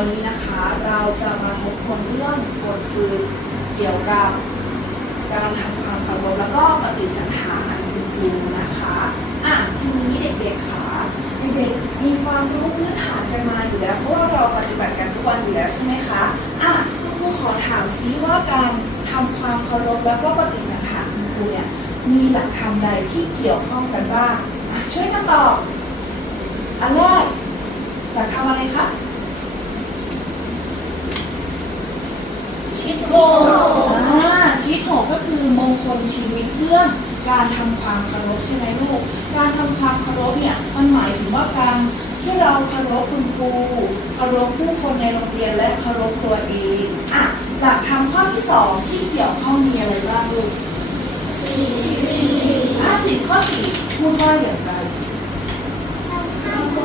วันนี้นะคะเราจะมาทบทวนเรื่องบทฝึกเกี่ยวกับการทำความเคารพแล้วก็ปฏิสันถานคุณครูนะคะอะทีนี้เด็กๆค่ะเด็กๆมีความรู้พื้นฐานกันมาอยู่แล้วเพราะว่าเราปฏิบัติกันทุกวันอยู่แล้วใช่ไหมคะอะคุณครูขอถามซิว่าการทำความเคารพแล้วก็ปฏิสันถานคุณครูเนี่ยมีหลักธรรมใดที่เกี่ยวข้องกันบ้างช่วยกันตอบอันแรกหลักธรรมอะไรคะ ชิดโก อ่าชีวิตของก็ คือมงคลชีวิตเรื่องการทำความเคารพใช่ไหมลูก การทำความเคารพเนี่ยมันหมายถึงว่าการที่เราเคารพคุณครูเคารพผู้คนในโรงเรียนและเคารพตัวเองอะหลักธรรมข้อที่สองที่เกี่ยวข้องมีอะไรบ้างลูกสี่สี่อะสิข้อสี่พูดว่าอย่างไรห้าโก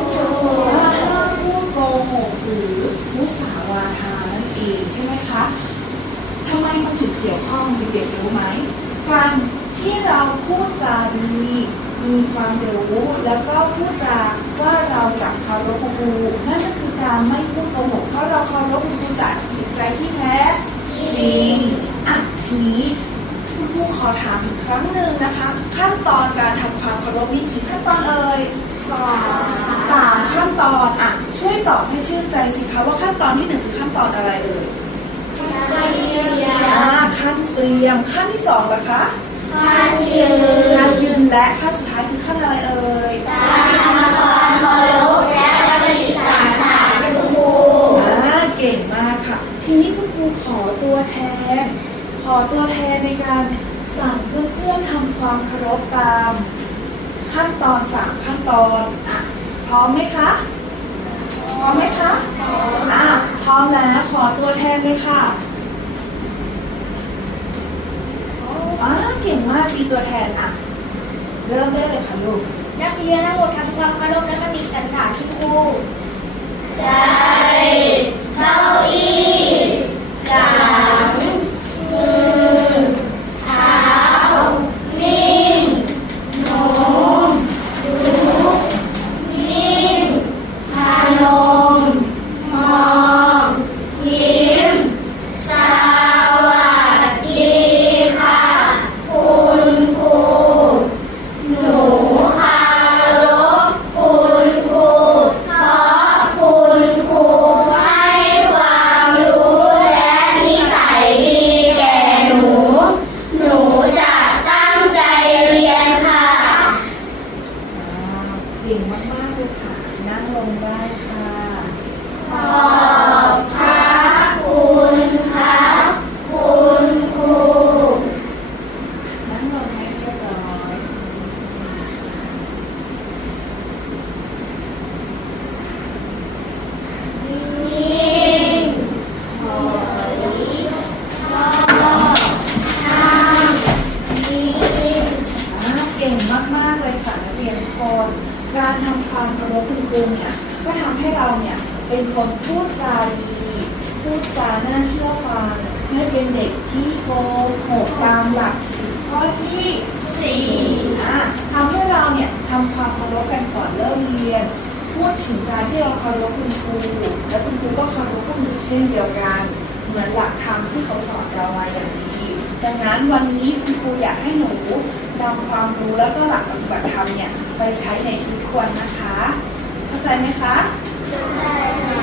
ว่าห้ามพูดโกหกหรือมุสาวาทานั่นเองใช่ไหมคะ ทำไมมันถึงเกี่ยวข้องเด็กๆรู้ไหม การที่เราพูดจาดีมีความรู้แล้วก็พูดจาว่าเรากับเคารพครูนั่นก็คือการไม่พูดโกหกเพราะเราเคารพครูจากจิตใจที่แท้จริงอะทีนี้คุณครูขอถามอีกครั้งหนึ่งนะคะ ขั้นตอนการทำความเคารพนี่กี่ขั้นตอนเอ่ยสองสามขั้นตอนอะช่วยตอบให้ชื่นใจสิคะว่าขั้นตอนที่หนึ่งคือขั้นตอนอะไรเอ่ย อ่าขั้นเตรียมขั้นที่สองล่ะคะการยืนการยืนและขั้นสุดท้ายคือขั้นอะไรเอ่ยการทำความเคารพและปฏิสันถานคุณครูอ่าเก่งมากค่ะ ทีนี้คุณครูขอตัวแทน ขอตัวแทนในการสั่งเพื่อนๆทำความเคารพตาม ขั้นตอนสามขั้นตอนอะพร้อมไหมคะพ ร้อมไหมคะอะพร้อมแล้วขอตัวแทนเลยค่ะอ่าเก่งมากมีตัวแทนอะเริ่มได้เลยค่ะลูกนักเรียนทั้งหมดทำความเคารพและปฏิสันถานคุณครูใจเก้าอี้หลั การทำความเคารพคุณครูเนี่ยก็ทำให้เราเนี่ยเป็นคนพูดจาดีพูดจาน่าเชื่อฟังไม่เป็นเด็กที่โกหกตามหลักสิข้อที่สี่อะทำให้เราเนี่ยทำความเคารพกันก่อนเริ่มเรียน พูดถึงการที่เราเคารพคุณครูและคุณครูก็เคารพพวกหนูเช่นเดียวกัน เหมือนหลักธรรมที่เขาสอนเรามาอย่างดี ดังนั้นวันนี้คุณครูอยากให้หนูนำความรู้แล้วก็หลักปฏิบัติธรรมเนี่ยไปใช้ในทุกควรนะคะ เข้าใจไหมคะใจค่ะ